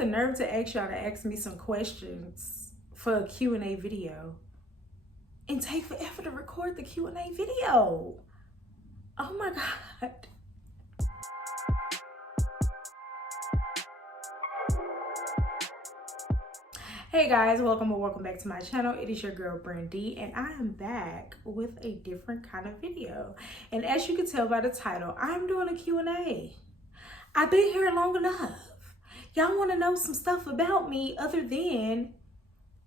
the nerve to ask y'all to ask me some questions for a Q&A video and take forever to record the Q&A video. Oh my God. Hey guys, welcome back to my channel. It is your girl Brandy, and I am back with a different kind of video. And as you can tell by the title, I'm doing a Q&A. I've been here long enough. Y'all want to know some stuff about me other than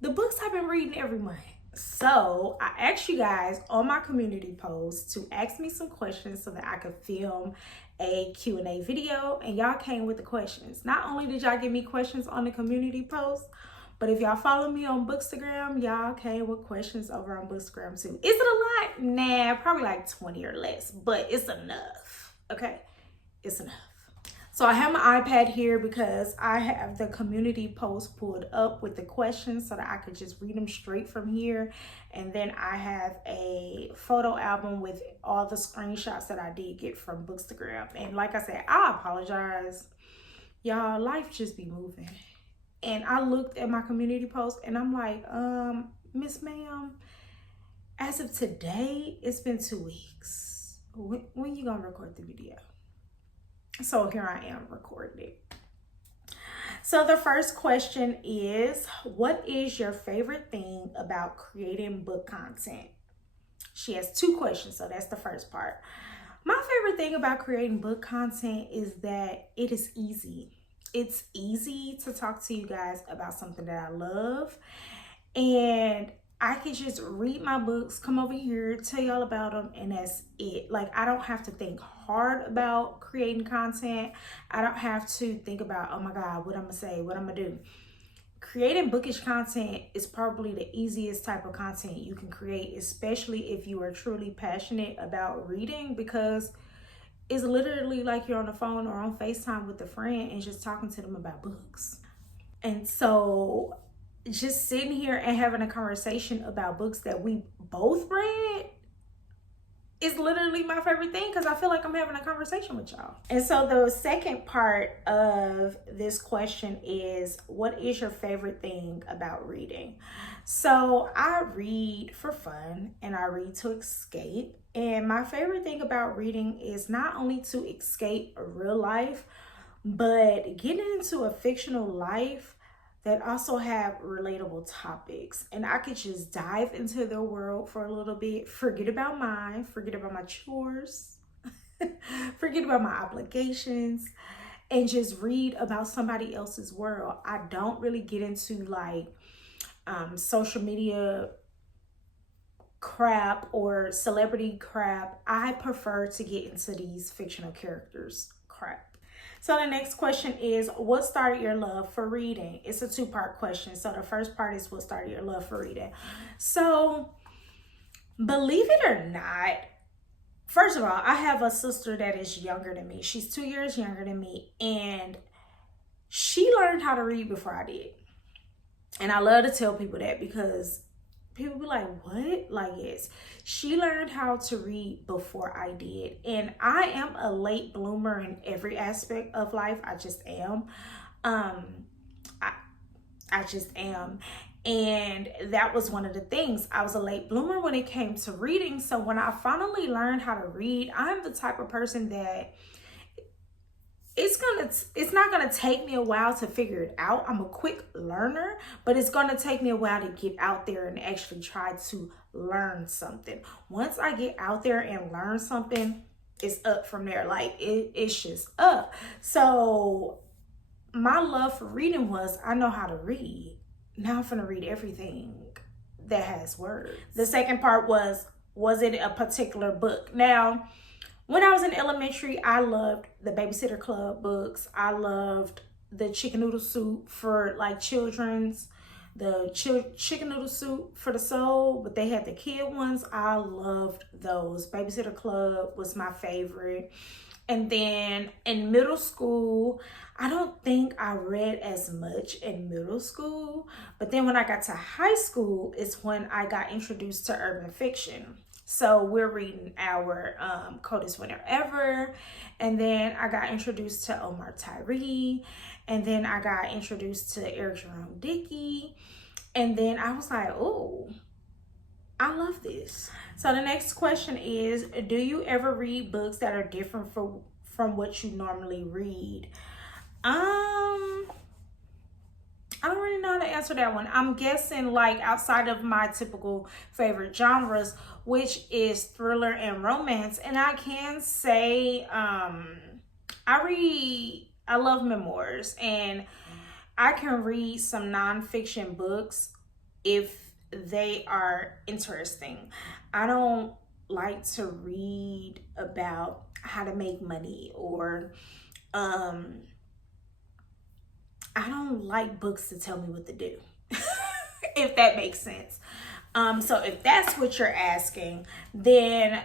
the books I've been reading every month. So I asked you guys on my community post to ask me some questions so that I could film a Q&A video, and y'all came with the questions. Not only did y'all give me questions on the community post, but if y'all follow me on Bookstagram, y'all came with questions over on Bookstagram too. Is it a lot? Nah, probably like 20 or less, but it's enough, okay? It's enough. So I have my iPad here because I have the community post pulled up with the questions so that I could just read them straight from here. And then I have a photo album with all the screenshots that I did get from Bookstagram. And like I said, I apologize. Y'all, life just be moving. And I looked at my community post and I'm like, Miss Ma'am, as of today, it's been 2 weeks. When you gonna record the video? So here I am recording it. So the first question is, what is your favorite thing about creating book content? She has 2 questions, so that's the first part. My favorite thing about creating book content is that it is easy. It's easy to talk to you guys about something that I love, and I can just read my books, come over here, tell y'all about them, and that's it. Like, I don't have to think hard about creating content. I don't have to think about, oh my God, what I'm gonna say, what I'm gonna do. Creating bookish content is probably the easiest type of content you can create, especially if you are truly passionate about reading, because it's literally like you're on the phone or on FaceTime with a friend and just talking to them about books. And so just sitting here and having a conversation about books that we both read is literally my favorite thing, because I feel like I'm having a conversation with y'all. And so the second part of this question is, what is your favorite thing about reading? So I read for fun and I read to escape. And my favorite thing about reading is not only to escape real life, but getting into a fictional life that also have relatable topics, and I could just dive into their world for a little bit, forget about mine, forget about my chores, forget about my obligations, and just read about somebody else's world. I don't really get into like social media crap or celebrity crap. I prefer to get into these fictional characters crap. So the next question is, what started your love for reading? It's a 2-part question. So the first part is, what started your love for reading? So believe it or not, first of all, I have a sister that is younger than me. She's 2 years younger than me, and she learned how to read before I did. And I love to tell people that, because people be like, what? Like, yes, she learned how to read before I did. And I am a late bloomer in every aspect of life. I just am. I just am. And that was one of the things. I was a late bloomer when it came to reading. So when I finally learned how to read, I'm the type of person that it's not gonna take me a while to figure it out. I'm a quick learner, but it's gonna take me a while to get out there and actually try to learn something. Once I get out there and learn something, it's up from there. Like, it's just up. So my love for reading was, I know how to read. Now I'm gonna read everything that has words. The second part was it a particular book? Now, when I was in elementary, I loved the Babysitter Club books. I loved the Chicken Noodle Soup for like children's, the Chicken Noodle Soup for the soul, but they had the kid ones. I loved those. Babysitter Club was my favorite. And then in middle school, I don't think I read as much in middle school, but then when I got to high school is when I got introduced to urban fiction. So we're reading our Coldest Winter Ever, and then I got introduced to Omar Tyree, And then I got introduced to Eric Jerome Dickey. And then I was like, oh, I love this. So the next question is, do you ever read books that are different from what you normally read? I don't really know how to answer that one. I'm guessing like outside of my typical favorite genres, which is thriller and romance. And I can say I love memoirs, and I can read some nonfiction books if they are interesting. I don't like to read about how to make money, or I don't like books to tell me what to do, if that makes sense. So if that's what you're asking, then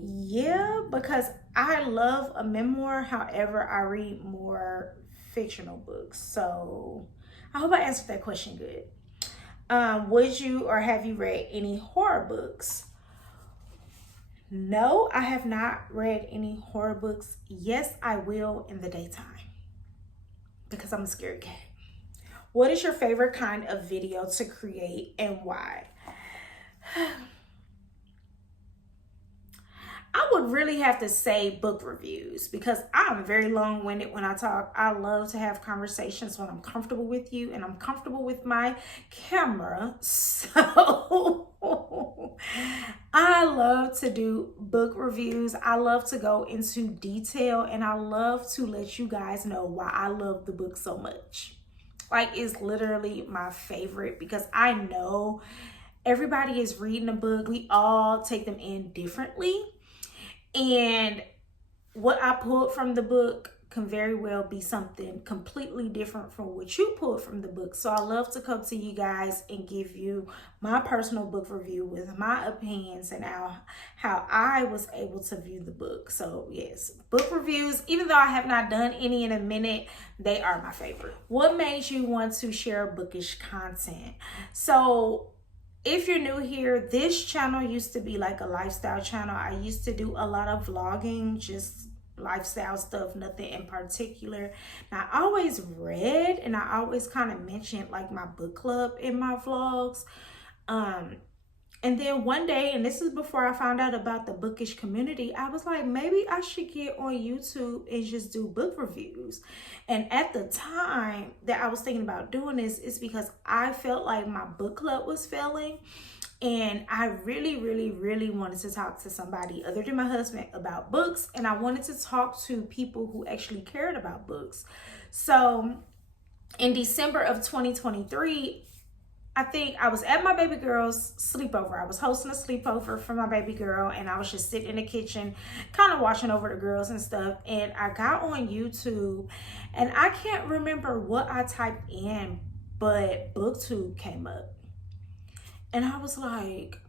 yeah, because I love a memoir. However, I read more fictional books. So I hope I answered that question good. Would you or have you read any horror books? No, I have not read any horror books. Yes, I will in the daytime because I'm a scared cat. What is your favorite kind of video to create and why? I would really have to say book reviews, because I'm very long-winded when I talk. I love to have conversations when I'm comfortable with you and I'm comfortable with my camera. So I love to do book reviews. I love to go into detail, and I love to let you guys know why I love the book so much. Like, it's literally my favorite, because I know everybody is reading a book. We all take them in differently. And what I pulled from the book can very well be something completely different from what you pulled from the book. So I love to come to you guys and give you my personal book review with my opinions and how I was able to view the book. So yes, book reviews, even though I have not done any in a minute, they are my favorite. What made you want to share bookish content? So if you're new here, this channel used to be like a lifestyle channel. I used to do a lot of vlogging, just lifestyle stuff, nothing in particular. Now, I always read, and I always kind of mentioned like my book club in my vlogs. And then one day, and this is before I found out about the bookish community, I was like, maybe I should get on YouTube and just do book reviews. And at the time that I was thinking about doing this, is because I felt like my book club was failing. And I really wanted to talk to somebody other than my husband about books. And I wanted to talk to people who actually cared about books. So in December of 2023, I think I was at my baby girl's sleepover. I was hosting a sleepover for my baby girl, and I was just sitting in the kitchen kind of watching over the girls and stuff. And I got on YouTube, and I can't remember what I typed in, but BookTube came up. And I was like,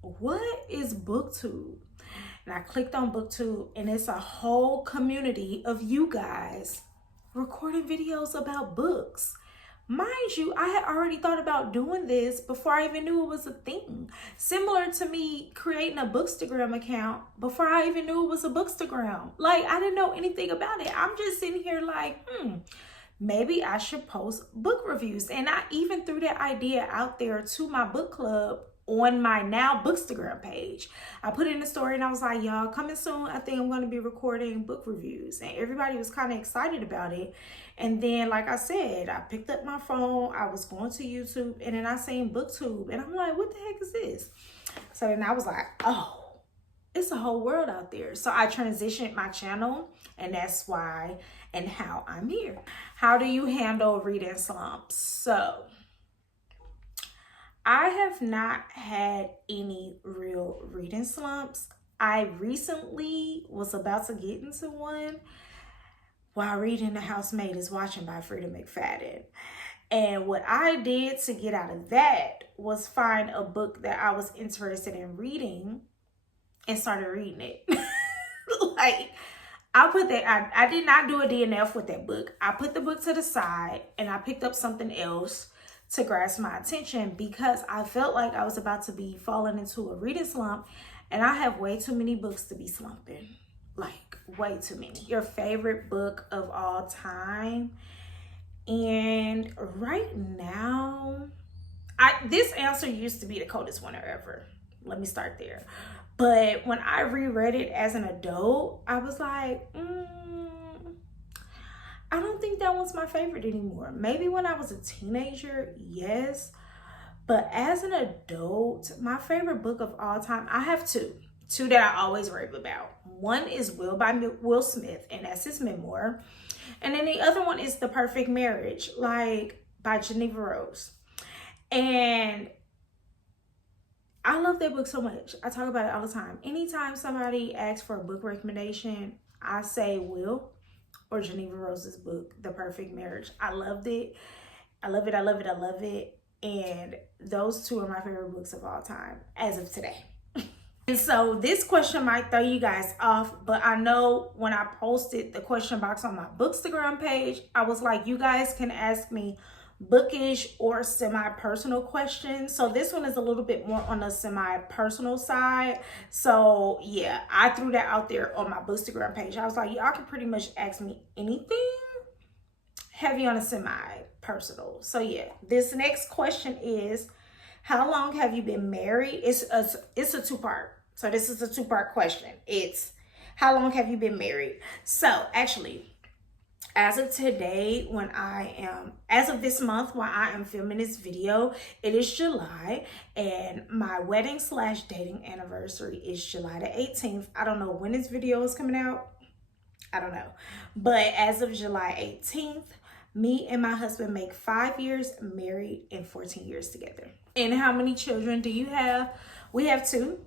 what is BookTube? And I clicked on BookTube, and it's a whole community of you guys recording videos about books. Mind you, I had already thought about doing this before I even knew it was a thing. Similar to me creating a Bookstagram account before I even knew it was a Bookstagram. Like, I didn't know anything about it. I'm just sitting here like, maybe I should post book reviews. And I even threw that idea out there to my book club on my now Bookstagram page. I put in a story and I was like, y'all, coming soon, I think I'm going to be recording book reviews. And everybody was kind of excited about it. And then, like I said, I picked up my phone, I was going to YouTube, and then I seen BookTube, and I'm like, what the heck is this? So then I was like, oh, it's a whole world out there. So I transitioned my channel, and that's why and how I'm here. How do you handle reading slumps? So I have not had any real reading slumps. I recently was about to get into one while reading The Housemaid is Watching by Frida McFadden. And what I did to get out of that was find a book that I was interested in reading and started reading it. Like, I did not do a DNF with that book. I put the book to the side and I picked up something else to grasp my attention, because I felt like I was about to be falling into a reading slump, and I have way too many books to be slumping. Like, way too many. Your favorite book of all time. And right now, this answer used to be the coldest winter ever. Let me start there. But when I reread it as an adult, I was like, I don't think that was my favorite anymore. Maybe when I was a teenager, yes. But as an adult, my favorite book of all time, I have two that I always rave about. One is Will by Will Smith, and that's his memoir. And then the other one is The Perfect Marriage, like by Geneva Rose. And I love that book so much. I talk about it all the time. Anytime somebody asks for a book recommendation, I say Will or Geneva Rose's book, The Perfect Marriage. I loved it. I love it. I love it. I love it. And those two are my favorite books of all time as of today. And so this question might throw you guys off, but I know when I posted the question box on my Bookstagram page, I was like, you guys can ask me bookish or semi-personal questions. So this one is a little bit more on the semi-personal side. So yeah, I threw that out there on my Bookstagram page. I was like, y'all can pretty much ask me anything, heavy on a semi-personal. So yeah, this next question is, how long have you been married? It's a two-part. So this is a two-part question. It's how long have you been married? So actually, as of today, as of this month, while I am filming this video, it is July, and my wedding/dating anniversary is July the 18th. I don't know when this video is coming out. I don't know. But as of July 18th, me and my husband make 5 years married and 14 years together. And how many children do you have? We have 2.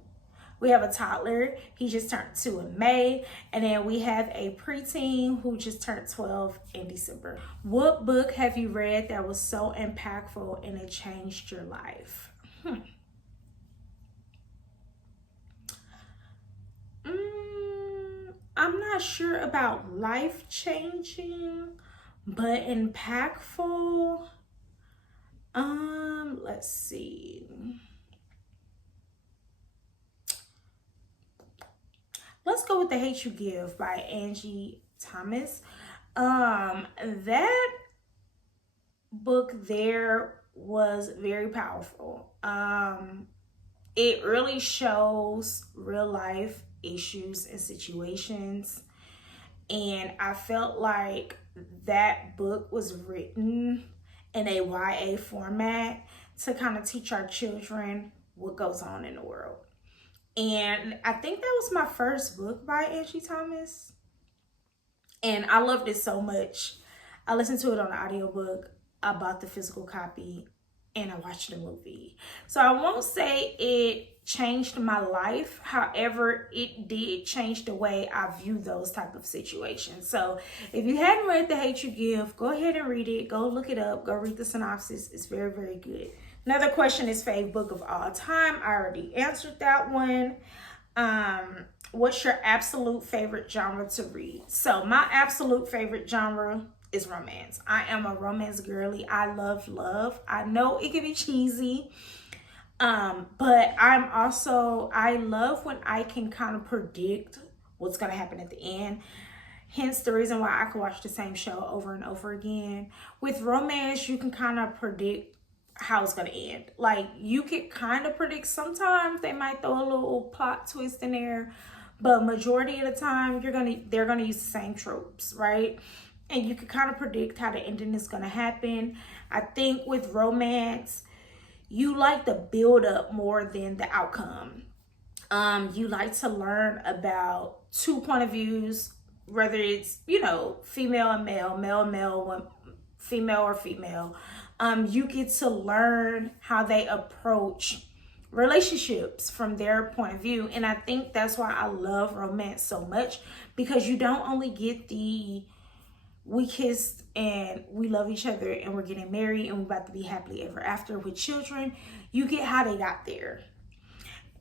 We have a toddler. He just turned 2 in May. And then we have a preteen who just turned 12 in December. What book have you read that was so impactful and it changed your life? I'm not sure about life-changing, but impactful. Let's see. Let's go with The Hate U Give by Angie Thomas. That book there was very powerful. It really shows real life issues and situations. And I felt like that book was written in a YA format to kind of teach our children what goes on in the world. And I think that was my first book by Angie Thomas. And I loved it so much. I listened to it on the audiobook. I bought the physical copy and I watched the movie. So I won't say it changed my life. However, it did change the way I view those type of situations. So if you hadn't read The Hate U Give, go ahead and read it. Go look it up. Go read the synopsis. It's very, very good. Another question is favorite book of all time. I already answered that one. What's your absolute favorite genre to read? So my absolute favorite genre is romance. I am a romance girly. I love love. I know it can be cheesy. But I love when I can kind of predict what's going to happen at the end. Hence the reason why I can watch the same show over and over again. With romance, you can kind of predict how it's going to end. Like, you can kind of predict. Sometimes they might throw a little plot twist in there, but majority of the time they're going to use the same tropes, right? And you can kind of predict how the ending is going to happen. I think with romance, you like the build up more than the outcome. You like to learn about 2 point of views, whether it's, female and male, male, female or female. You get to learn how they approach relationships from their point of view. And I think that's why I love romance so much, because you don't only get the we kissed and we love each other and we're getting married and we're about to be happily ever after with children. You get how they got there.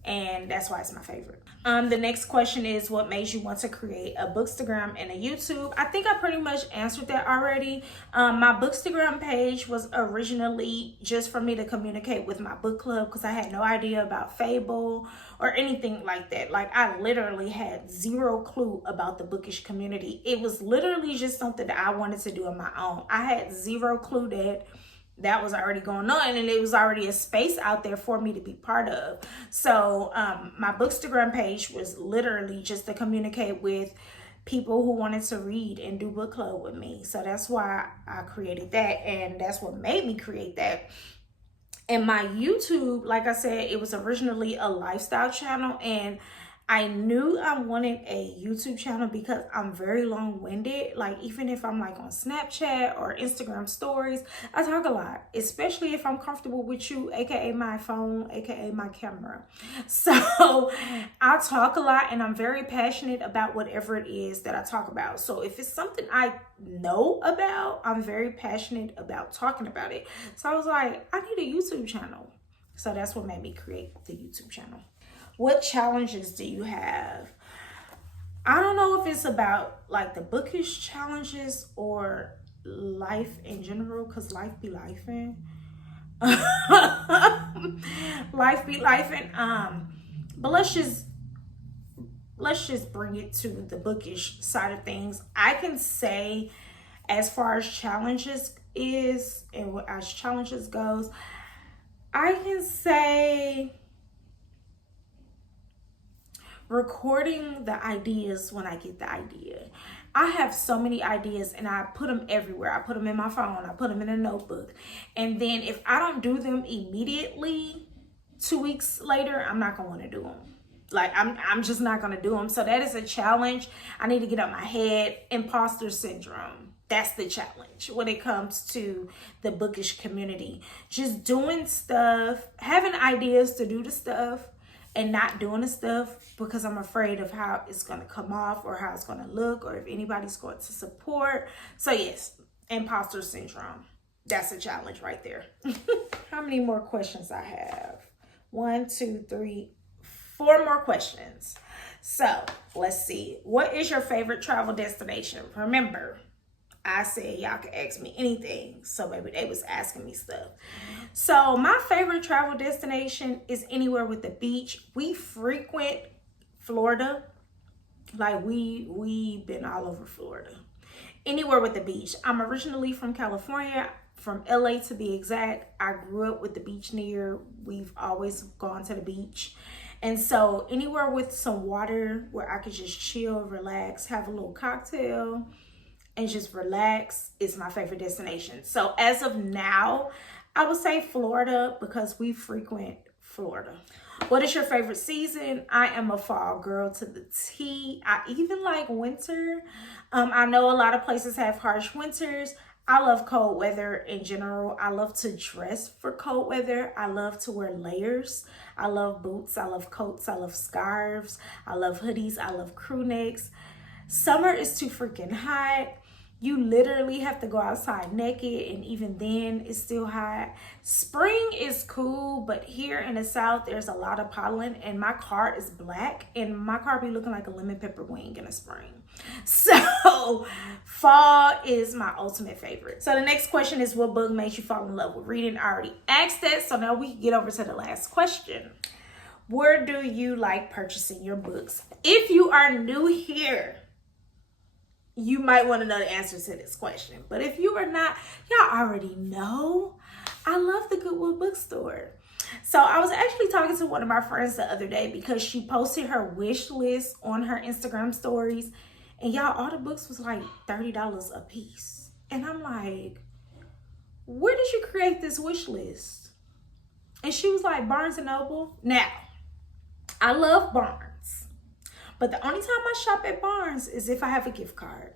and that's why it's my favorite. The next question is, what made you want to create a Bookstagram and a YouTube? I think I pretty much answered that already. My Bookstagram page was originally just for me to communicate with my book club, because I had no idea about Fable or anything like that. Like, I literally had zero clue about the bookish community. It was literally just something that I wanted to do on my own. I had zero clue that was already going on, and it was already a space out there for me to be part of. So my Bookstagram page was literally just to communicate with people who wanted to read and do book club with me. So that's why I created that, and that's what made me create that. And my YouTube, like I said, it was originally a lifestyle channel, and I knew I wanted a YouTube channel because I'm very long-winded. Like, even if I'm like on Snapchat or Instagram stories, I talk a lot, especially if I'm comfortable with you, aka my phone, aka my camera. So I talk a lot, and I'm very passionate about whatever it is that I talk about. So if it's something I know about, I'm very passionate about talking about it. So I was like, I need a YouTube channel. So that's what made me create the YouTube channel. What challenges do you have? I don't know if it's about like the bookish challenges or life in general, because life be lifing. Life be lifing. But let's just bring it to the bookish side of things. I can say, as far as challenges is, and as challenges goes, I can say recording the ideas when I get the idea. I have so many ideas, and I put them everywhere. I put them in my phone. I put them in a notebook. And then if I don't do them immediately, 2 weeks later, I'm not going to want to do them. Like, I'm just not going to do them. So that is a challenge. I need to get out my head. Imposter syndrome. That's the challenge when it comes to the bookish community. Just doing stuff, having ideas to do the stuff, and not doing the stuff because I'm afraid of how it's going to come off, or how it's going to look, or if anybody's going to support. So yes, imposter syndrome. That's a challenge right there. How many more questions I have? 1, 2, 3, 4 more questions. So let's see. What is your favorite travel destination? Remember, I said y'all can ask me anything. So baby, they was asking me stuff. So my favorite travel destination is anywhere with the beach. We frequent Florida. Like, we been all over Florida. Anywhere with the beach. I'm originally from California, from LA to be exact. I grew up with the beach near. We've always gone to the beach. And so anywhere with some water where I could just chill, relax, have a little cocktail, and just relax is my favorite destination. So as of now, I would say Florida, because we frequent Florida. What is your favorite season? I am a fall girl to the T. I even like winter. I know a lot of places have harsh winters. I love cold weather in general. I love to dress for cold weather. I love to wear layers. I love boots. I love coats. I love scarves. I love hoodies. I love crew necks. Summer is too freaking hot. You literally have to go outside naked, and even then it's still hot. Spring is cool, but here in the South, there's a lot of pollen, and my car is black, and my car be looking like a lemon pepper wing in the spring. So fall is my ultimate favorite. So the next question is, what book made you fall in love with reading? I already asked that, so now we can get over to the last question. Where do you like purchasing your books? If you are new here, you might want to know the answer to this question. But if you are not, y'all already know. I love the Goodwill bookstore. So I was actually talking to one of my friends the other day because she posted her wish list on her Instagram stories. And y'all, all the books was like $30 a piece. And I'm like, where did you create this wish list? And she was like, Barnes & Noble. Now, I love Barnes. But the only time I shop at Barnes is if I have a gift card.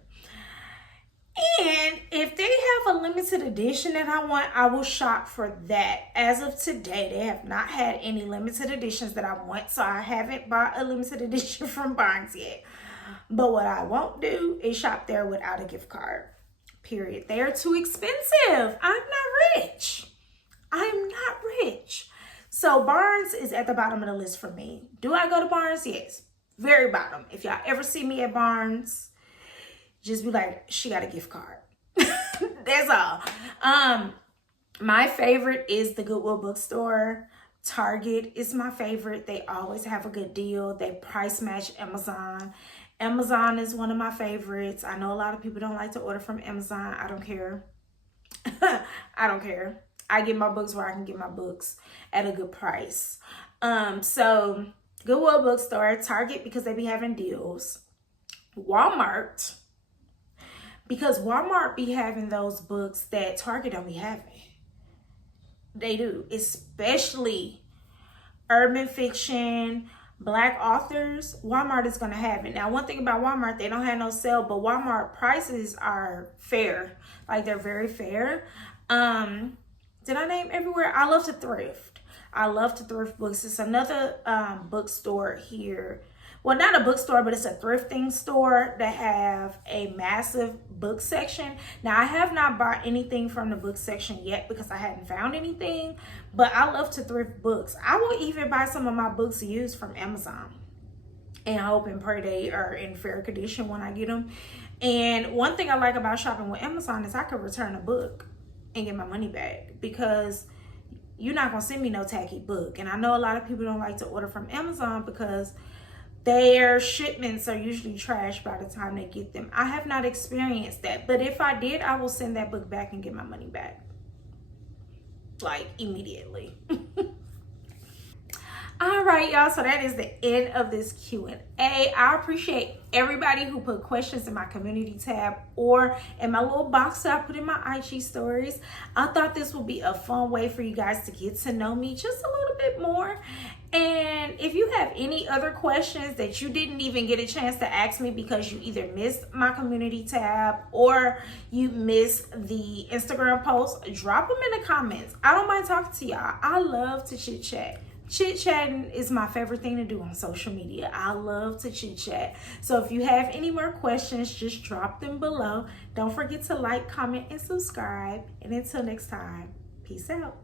And if they have a limited edition that I want, I will shop for that. As of today, they have not had any limited editions that I want. So I haven't bought a limited edition from Barnes yet. But what I won't do is shop there without a gift card. Period. They are too expensive. I'm not rich. I'm not rich. So Barnes is at the bottom of the list for me. Do I go to Barnes? Yes. Very bottom. If y'all ever see me at Barnes, just be like, she got a gift card. That's all. My favorite is the Goodwill bookstore. Target is my favorite. They always have a good deal. They price match Amazon. Amazon is one of my favorites. I know a lot of people don't like to order from Amazon. I don't care. I don't care. I get my books where I can get my books at a good price. So Goodwill bookstore, Target because they be having deals. Walmart, because Walmart be having those books that Target don't be having. They do, especially urban fiction, Black authors. Walmart is going to have it. Now, one thing about Walmart, they don't have no sale, but Walmart prices are fair. Like, they're very fair. Did I name everywhere? I love to thrift. I love to thrift books. It's another bookstore here. Well, not a bookstore, but it's a thrifting store that have a massive book section. Now, I have not bought anything from the book section yet because I hadn't found anything, but I love to thrift books. I will even buy some of my books used from Amazon, and I hope and pray they are in fair condition when I get them. And one thing I like about shopping with Amazon is I could return a book and get my money back, because you're not going to send me no tacky book. And I know a lot of people don't like to order from Amazon because their shipments are usually trash by the time they get them. I have not experienced that, but if I did, I will send that book back and get my money back, like, immediately. All right, y'all, so that is the end of this Q&A. I appreciate everybody who put questions in my community tab or in my little box that I put in my IG stories. I thought this would be a fun way for you guys to get to know me just a little bit more. And if you have any other questions that you didn't even get a chance to ask me because you either missed my community tab or you missed the Instagram post, drop them in the comments. I don't mind talking to y'all. I love to chit chat. Chit-chatting is my favorite thing to do on social media. I love to chit-chat. So if you have any more questions, just drop them below. Don't forget to like, comment, and subscribe. And until next time, peace out.